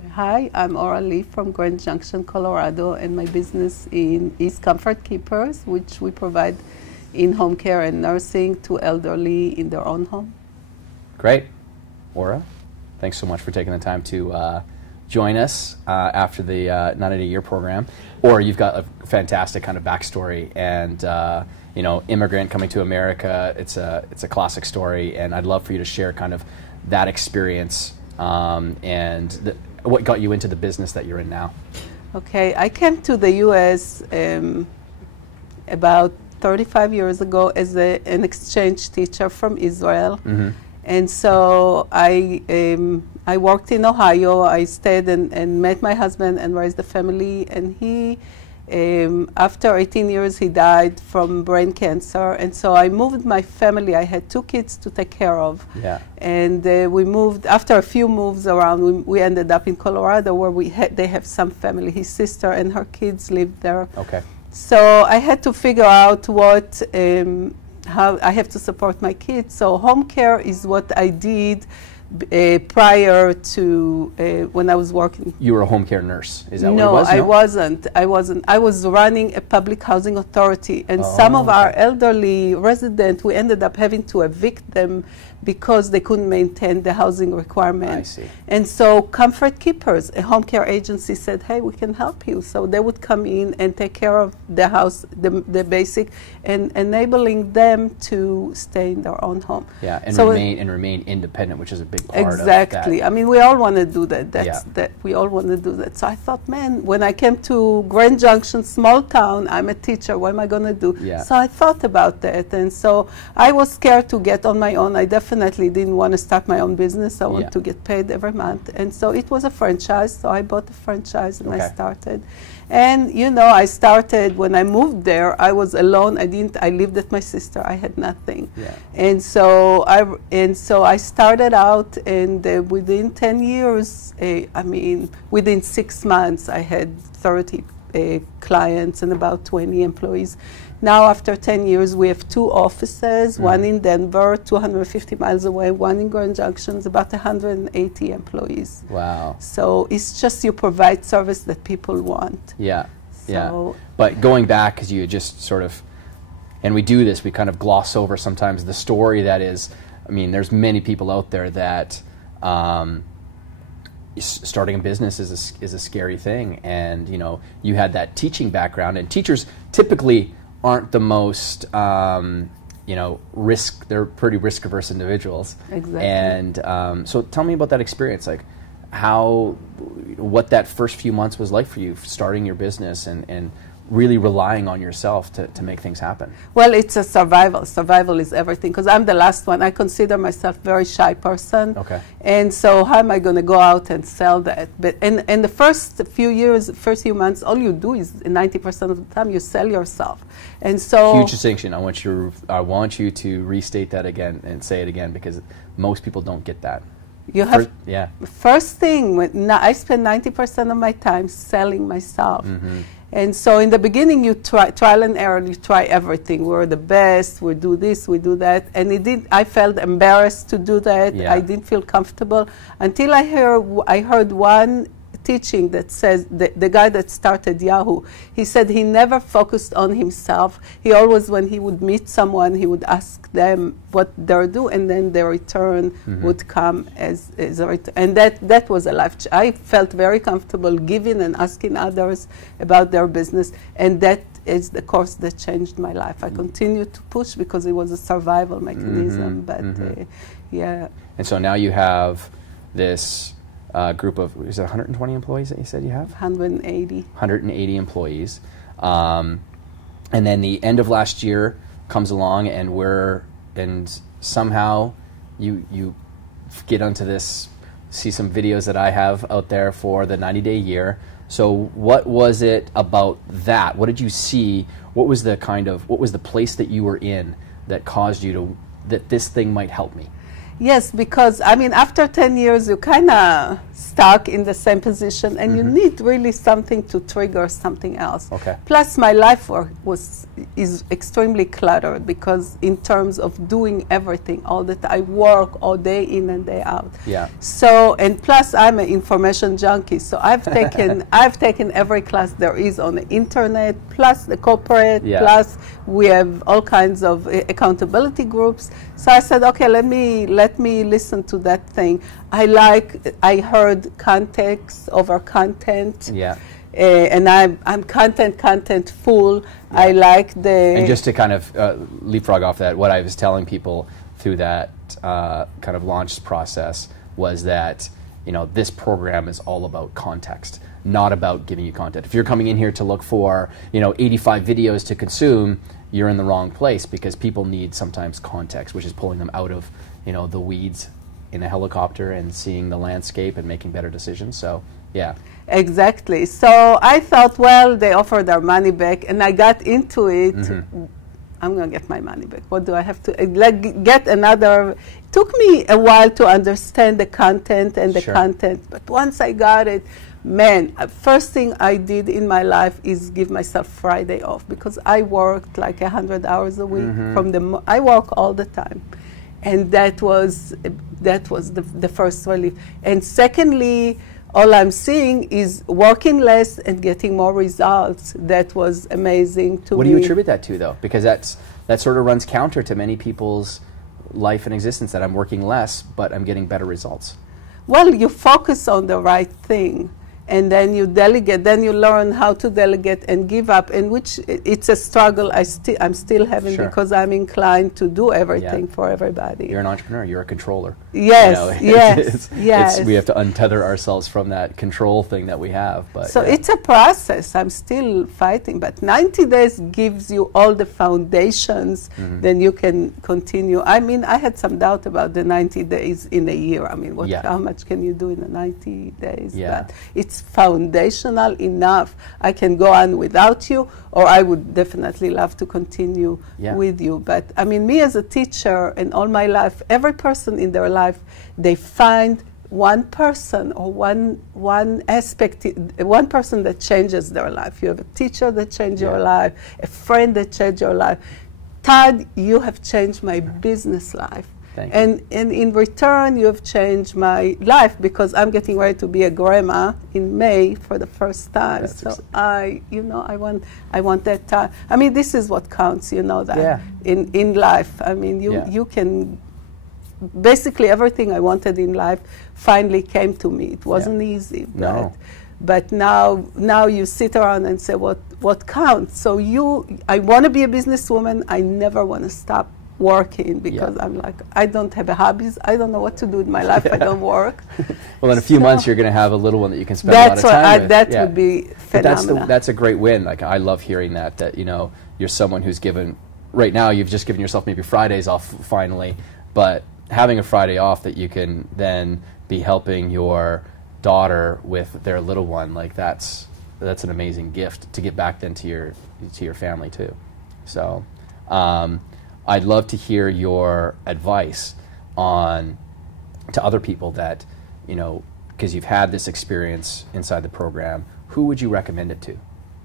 Okay. Hi, I'm Ora Lee from Grand Junction, Colorado, and my business is Comfort Keepers, which we provide in-home care and nursing to elderly in their own home. Great. Ora, thanks so much for taking the time to join us after the 90-day program. Ora, you've got a fantastic kind of backstory, and you know, immigrant coming to America. It's a classic story, and I'd love for you to share kind of that experience and what got you into the business that you're in now. Okay, I came to the U.S. About 35 years ago as an exchange teacher from Israel. Mm-hmm. And so I worked in Ohio. I stayed and met my husband and raised a family. And he, after 18 years, he died from brain cancer. And so I moved my family. I had 2 kids to take care of. Yeah. And we moved, after a few moves around, we ended up in Colorado where they have some family. His sister and her kids lived there. Okay. So I had to figure out how I have to support my kids. So home care is what I did prior to when I was working. You were a home care nurse, is that no, what it was? No, I wasn't. I was running a public housing authority, and some of our elderly residents, we ended up having to evict them because they couldn't maintain the housing requirement. I see. And so Comfort Keepers, a home care agency, said, hey, we can help you. So they would come in and take care of the house, the basic, and enabling them to stay in their own home. Yeah, and so remain independent, which is a big part exactly. of that. I mean, we all want to do that. Yeah. We all want to do that. So I thought, man, when I came to Grand Junction, small town, I'm a teacher, what am I going to do? Yeah. So I thought about that. And so I was scared to get on my own. I definitely didn't want to start my own business. I want to get paid every month. And so it was a franchise. So I bought the franchise and I started. And, you know, I started, when I moved there, I was alone. I lived with my sister. I had nothing. Yeah. And so I started out, and within 10 years, within 6 months, I had 30 clients and about 20 employees. Now, after 10 years, we have 2 offices, one in Denver, 250 miles away, one in Grand Junction, about 180 employees. Wow. So it's just you provide service that people want. Yeah, so But going back, because you just sort of, and we do this, we kind of gloss over sometimes the story that is, I mean, there's many people out there that starting a business is a scary thing. And, you know, you had that teaching background, and teachers typically aren't the most, you know, they're pretty risk-averse individuals. Exactly. And so tell me about that experience, like what that first few months was like for you, starting your business and really relying on yourself to make things happen. Well, it's a survival. Survival is everything, because I'm the last one. I consider myself a very shy person. Okay. And so how am I going to go out and sell that? But and the first few months, all you do is 90% of the time you sell yourself. And so huge distinction. I want you to restate that again and say it again, because most people don't get that. You have First thing, I spend 90% of my time selling myself. Mm-hmm. And so in the beginning, you trial and error, you try everything. We're the best, we do this, we do that. And I felt embarrassed to do that. Yeah. I didn't feel comfortable until I heard one teaching that says, the guy that started Yahoo, he said he never focused on himself. He always, when he would meet someone, he would ask them what they're doing, and then their return would come as a return. And that was a life. I felt very comfortable giving and asking others about their business, and that is the course that changed my life. I continued to push because it was a survival mechanism, but yeah. And so now you have this group of, is it 120 employees that you said you have? 180. 180 employees. And then the end of last year comes along, and somehow you get onto this, see some videos that I have out there for the 90-day year. So what was it about that? What did you see? What was the place that you were in that caused you that this thing might help me? Yes, because I mean, after 10 years, you kind of stuck in the same position, and you need really something to trigger something else. Okay. Plus, my life work is extremely cluttered because in terms of doing everything all the time, I work all day in and day out. Yeah. So, and plus, I'm an information junkie. So I've taken every class there is on the internet, plus the corporate, plus we have all kinds of accountability groups. So I said, okay, let me listen to that thing. I heard context over content. Yeah. And I'm content full. Yeah. I like the... And just to kind of leapfrog off that, what I was telling people through that kind of launch process was that, you know, this program is all about context, not about giving you content. If you're coming in here to look for, you know, 85 videos to consume, you're in the wrong place, because people need sometimes context, which is pulling them out of, you know, the weeds in a helicopter and seeing the landscape and making better decisions. So, yeah. Exactly. So I thought, well, they offered their money back, and I got into it. I'm going to get my money back. What do I have to get another? It took me a while to understand the content and the content, but once I got it, man, first thing I did in my life is give myself Friday off, because I worked like 100 hours a week. I work all the time, and that was the first relief. And secondly, all I'm seeing is working less and getting more results. That was amazing to me. What do you attribute that to, though? Because that sort of runs counter to many people's life and existence, that I'm working less, but I'm getting better results. Well, you focus on the right thing, and then you delegate. Then you learn how to delegate and give up, and which it's a struggle I'm still having, because I'm inclined to do everything for everybody. You're an entrepreneur. You're a controller. Yes, you know, yes. We have to untether ourselves from that control thing that we have. But so it's a process. I'm still fighting, but 90 days gives you all the foundations. Then you can continue. I mean, I had some doubt about the 90 days in a year. I mean, how much can you do in the 90 days? But it's foundational enough. I can go on without you, or I would definitely love to continue with you. But I mean, me as a teacher, and all my life, every person in their life, they find one person or one aspect, one person that changes their life. You have a teacher that changed your life, a friend that changed your life. Todd, you have changed my business life. And in return, you have changed my life, because I'm getting ready to be a grandma in May for the first time. So I want that time. I mean, this is what counts, you know that, in life. I mean, you can, basically everything I wanted in life finally came to me. It wasn't easy, but now you sit around and say, what counts? So I want to be a businesswoman. I never want to stop working, because I'm like, I don't have hobbies. I don't know what to do with my life. I don't work. Well, in a few months, you're going to have a little one that you can spend a lot of time with. That would be phenomenal. That's a great win. Like, I love hearing that you know, you're someone who's given, right now you've just given yourself maybe Fridays off finally, but having a Friday off that you can then be helping your daughter with their little one, like that's an amazing gift to get back then to your family too. So I'd love to hear your advice to other people that, you know, because you've had this experience inside the program, who would you recommend it to?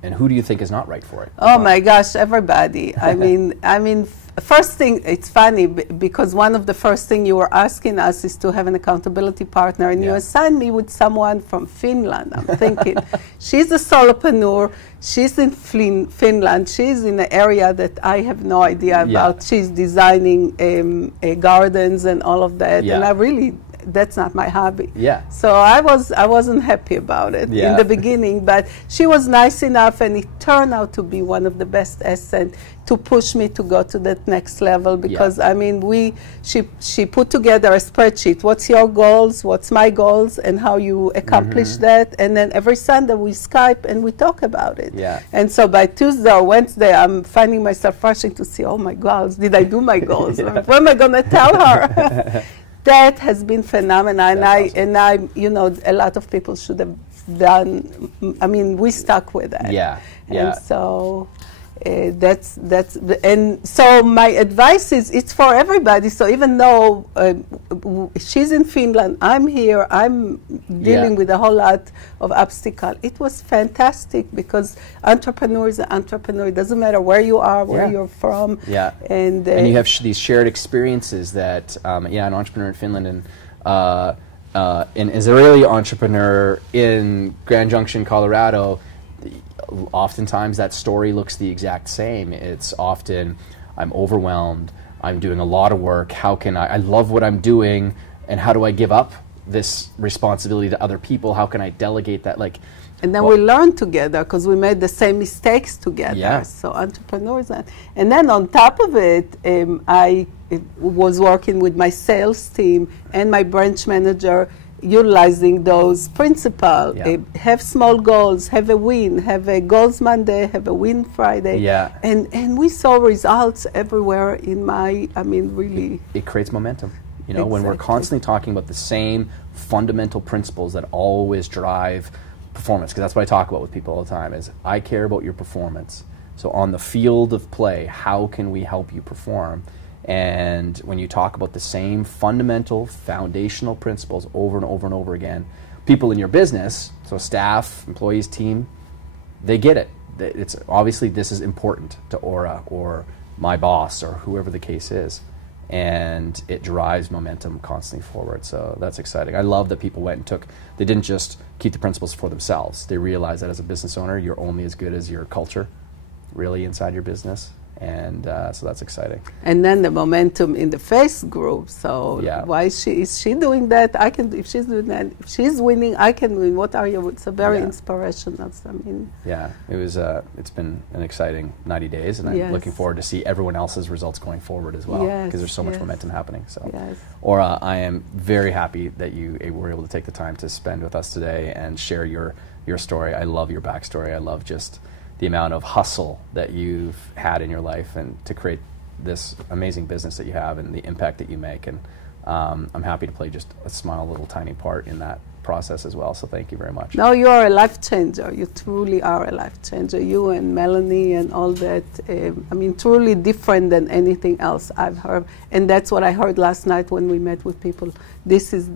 And who do you think is not right for it? Oh my gosh, everybody. I mean, first thing, it's funny because one of the first thing you were asking us is to have an accountability partner, and you assigned me with someone from Finland. I'm thinking, she's a solopreneur. She's in Finland. She's in an area that I have no idea about. She's designing gardens and all of that, and I really, that's not my hobby. So I wasn't happy about it in the beginning, but she was nice enough, and it turned out to be one of the best assets to push me to go to that next level, because I mean, she put together a spreadsheet. What's your goals? What's my goals? And how you accomplish that? And then every Sunday we Skype and we talk about it. And so by Tuesday or Wednesday, I'm finding myself rushing to see, oh my goals, did I do my goals? What am I going to tell her? That has been phenomenal, and I, you know, a lot of people should have done. I mean, we stuck with that. And so, And so my advice is it's for everybody. So even though she's in Finland, I'm here, I'm dealing with a whole lot of obstacles. It was fantastic because entrepreneurs are entrepreneurs. It doesn't matter where you are, where you're from. Yeah. And you have these shared experiences that, an entrepreneur in Finland and an Israeli entrepreneur in Grand Junction, Colorado. Oftentimes that story looks the exact same. It's often, I'm overwhelmed, I'm doing a lot of work, how can I love what I'm doing, and how do I give up this responsibility to other people? How can I delegate that? And then we learned together because we made the same mistakes together. Yeah. So entrepreneurs, and then on top of it, I was working with my sales team and my branch manager, utilizing those principles. Have small goals, have a win, have a goals Monday, have a win Friday. Yeah. And we saw results everywhere really. It creates momentum. When we're constantly talking about the same fundamental principles that always drive performance, because that's what I talk about with people all the time, is I care about your performance. So on the field of play, how can we help you perform? And when you talk about the same fundamental, foundational principles over and over and over again, people in your business, so staff, employees, team, they get it. It's obviously this is important to Ora or my boss or whoever the case is. And it drives momentum constantly forward. So that's exciting. I love that people went and they didn't just keep the principles for themselves. They realized that as a business owner, you're only as good as your culture really inside your business. And so that's exciting. And then the momentum in the face group. So why is she doing that? I can. If she's doing that, if she's winning, I can win. What are you? It's a very inspirational. It was. It's been an exciting 90 days, and I'm looking forward to see everyone else's results going forward as well, because there's so much momentum happening. So, Ora, I am very happy that you were able to take the time to spend with us today and share your story. I love your backstory. I love just the amount of hustle that you've had in your life and to create this amazing business that you have and the impact that you make. And I'm happy to play just a small little tiny part in that process as well. So thank you very much. No, you are a life changer. You truly are a life changer. You and Melanie and all that, truly different than anything else I've heard. And that's what I heard last night when we met with people. This is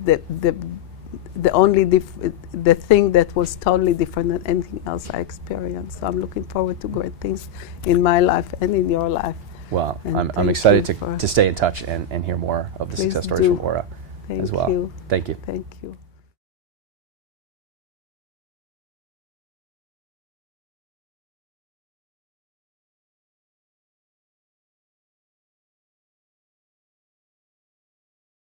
the only the thing that was totally different than anything else I experienced. So I'm looking forward to great things in my life and in your life. Well, I'm excited to stay in touch and hear more of the success stories from Ora as well. Thank you. Thank you. Thank you.